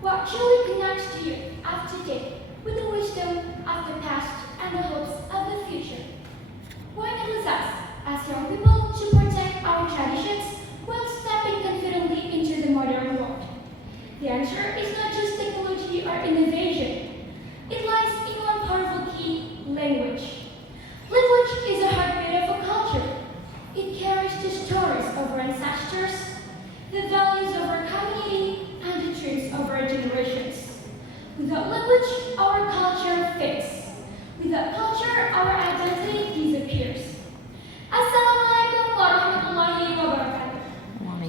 What truly connects to you of today with the wisdom of the past and the hopes of the future? Why enables us, as young people, to protect our traditions while stepping confidently into the modern world? The answer is not just technology or innovation. It lies in one powerful key: language. Language is a heartbeat of a culture. It carries the stories of our ancestors, the values of our community, and the truths of our generations. Without language, our culture fades. Without culture, our identity disappears. Assalamualaikum warahmatullahi wabarakatuh.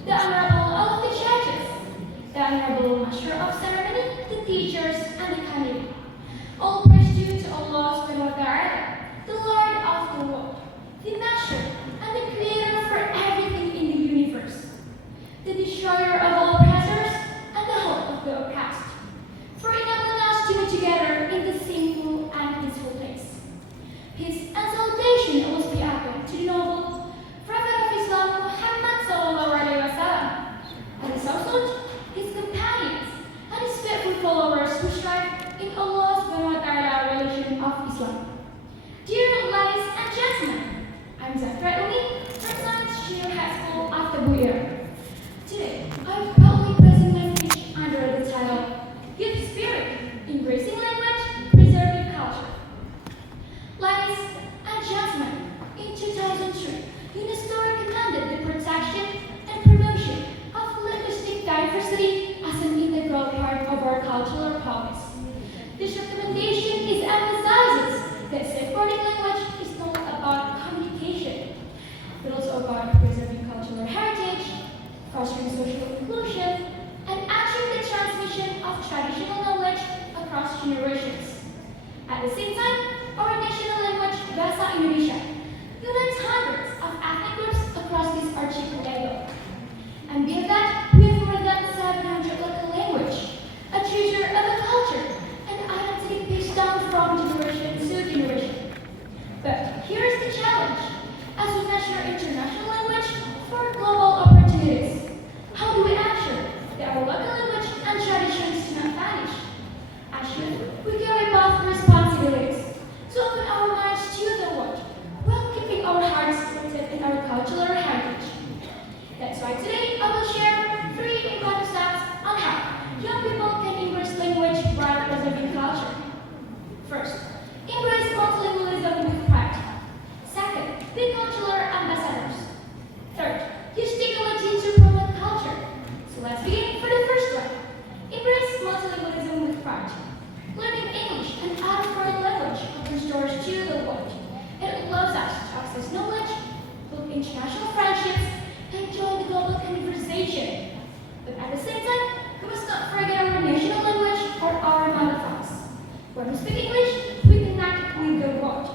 The Honorable all of the judges, the Honorable Master of Ceremony, the teachers, and the committee. All praise due to Allah subhanahu wa ta'ala, the Lord of the world, the Master, and the Creator for everything in the universe, the Destroyer of all oppressors, and the hope of the oppressed, for enabling us to be together in the simple and peaceful place. Peace and salutation always be upon to the noble Prophet of Islam Muhammad sallallahu alaihi wasallam, and his household, his companions, and his faithful followers who strive in Allah subhanahu wa ta'ala religion of Islam. Dear ladies and gentlemen, I'm Zafra Umi from Science Junior High School of the Buyer. Today, I'm proudly present my speech under the title Youth Spirit, Embracing Language, Preserving Culture. Ladies and gentlemen, in 2003, UNESCO recommended the protection and promotion of linguistic diversity as an integral part of our cultural promise. This recommendation emphasizes that safeguarding language is not about communication, but also about preserving cultural heritage, fostering social inclusion, and ensuring the transmission of traditional knowledge across generations. At the same time, our national language, Bahasa Indonesia, unites hundreds of ethnic groups across this archipelago. And beyond that, we have more than 700 local language, a treasure of a culture, and identity passed down from generation to generation. But here is the challenge. As we measure international language for global opportunities, how do we ensure that our local language and traditions do not vanish? As youth, we carry both responsibilities to open our minds to the world while keeping our hearts rooted in our cultural heritage. That's why today I will share 3 important steps on how young people can embrace language while preserving culture. First, embrace multilingualism with pride. Second, be cultural ambassadors. Third, use technology to promote culture. So let's begin for the first one. Embrace multilingualism with pride. Learning English and other foreign language opens doors to the world. It allows us to access knowledge, build international friendships, and join the global conversation. But at the same time, we must not forget our national language or our mother tongues. When we speak English, we connect with the world.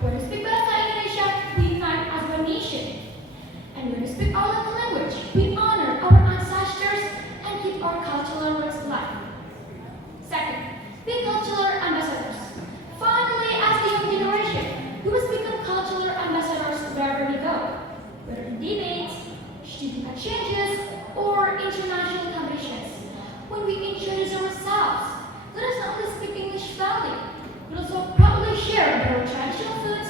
When we speak Bahasa Indonesia, we unite as one nation. And when we speak our local language, we honor our ancestors and keep our cultural roots alive. Second, be cultural ambassadors. Finally, as the young generation, we must become cultural ambassadors wherever we go, whether in debates, student exchanges, or international competitions. When we introduce ourselves, let us not only speak English fluently, but also proudly share our traditional foods,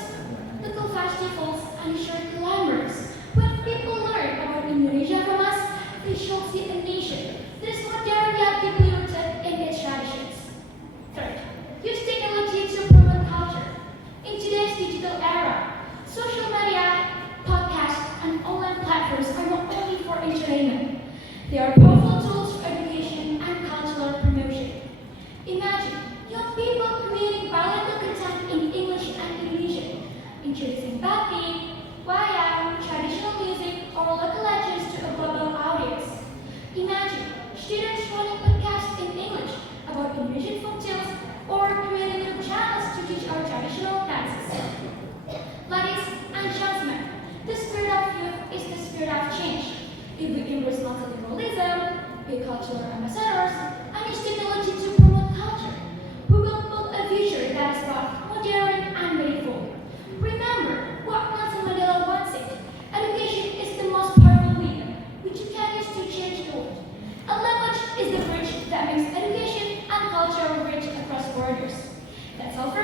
local festivals, and share glamours. When people learn about Indonesia from us, they shall see a nation that is modern yet deeply rooted in its traditions. Third, use technology to promote culture. In today's digital era, social media, podcasts, and online platforms are not only for entertainment. They are powerful tools for education and cultural promotion. Imagine young people creating bilingual content in English and Indonesian, introducing batik, wayang, traditional music, or local legends to a global audience. Imagine students running podcasts in English about Indonesian folk tales or creating new channels to teach our traditional dances. Ladies and gentlemen, the spirit of youth is the spirit of change. If we embrace multilingualism, be cultural ambassadors, and use technology to promote culture, we will build a future that is both modern and meaningful. Remember what Nelson Mandela once said: education is the most powerful weapon which you can use to change the world. A language is the bridge that that makes education and culture reach across borders. That's all for